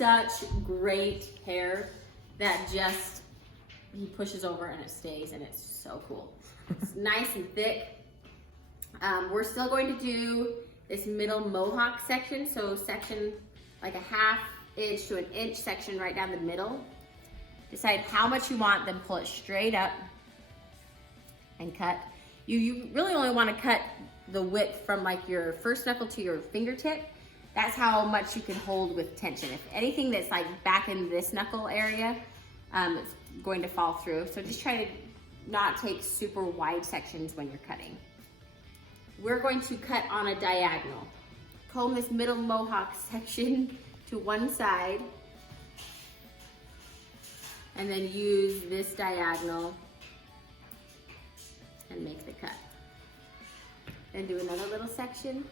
such great hair that just, he pushes over and it stays, and it's so cool. It's nice and thick. We're still going to do this middle mohawk section. So section like a 1/2 inch to 1 inch section right down the middle. Decide how much you want, then pull it straight up and cut. You really only want to cut the width from like your first knuckle to your fingertip. That's how much you can hold with tension. If anything that's like back in this knuckle area, it's going to fall through. So just try to not take super wide sections when you're cutting. We're going to cut on a diagonal. Comb this middle mohawk section to one side, and then use this diagonal and make the cut. Then do another little section,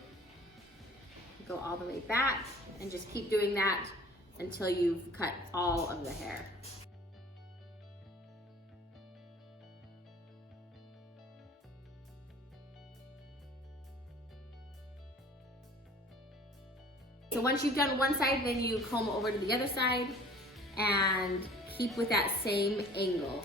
go all the way back, and just keep doing that until you've cut all of the hair. So once you've done one side, then you comb over to the other side and keep with that same angle.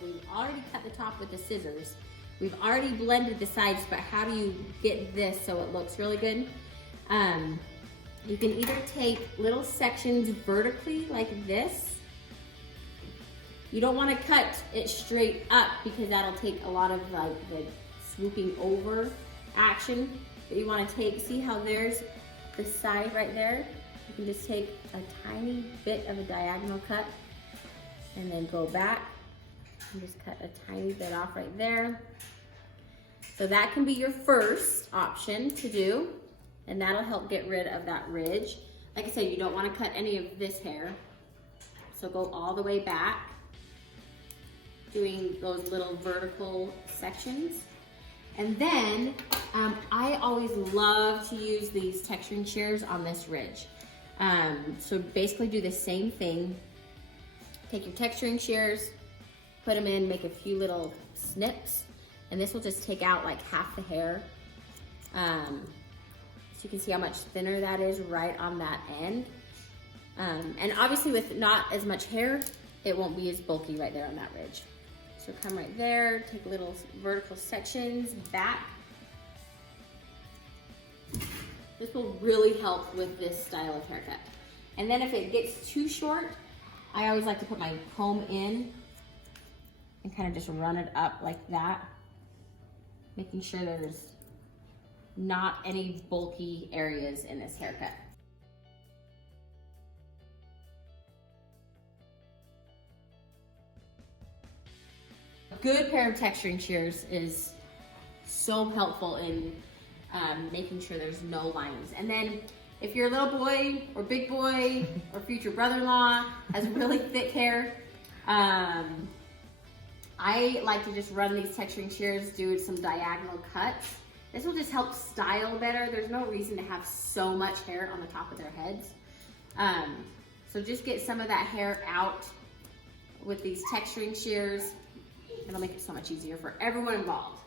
We've already cut the top with the scissors. We've already blended the sides, but how do you get this so it looks really good? You can either take little sections vertically like this. You don't want to cut it straight up because that'll take a lot of like the swooping over action. But you want to take, see how there's the side right there? You can just take a tiny bit of a diagonal cut and then go back and just cut a tiny bit off right there. So that can be your first option to do, and that'll help get rid of that ridge. Like I said, you don't want to cut any of this hair. So go all the way back, doing those little vertical sections. And then I always love to use these texturing shears on this ridge. So basically do the same thing. Take your texturing shears, put them in, make a few little snips, and this will just take out like half the hair. So you can see how much thinner that is right on that end. And obviously with not as much hair, it won't be as bulky right there on that ridge. So come right there, take little vertical sections back. This will really help with this style of haircut. And then if it gets too short, I always like to put my comb in and kind of just run it up like that, making sure there's not any bulky areas in this haircut. A good pair of texturing shears is so helpful in making sure there's no lines. And then if your little boy or big boy or future brother-in-law has really thick hair, I like to just run these texturing shears, do some diagonal cuts. This will just help style better. There's no reason to have so much hair on the top of their heads. So just get some of that hair out with these texturing shears. It'll make it so much easier for everyone involved.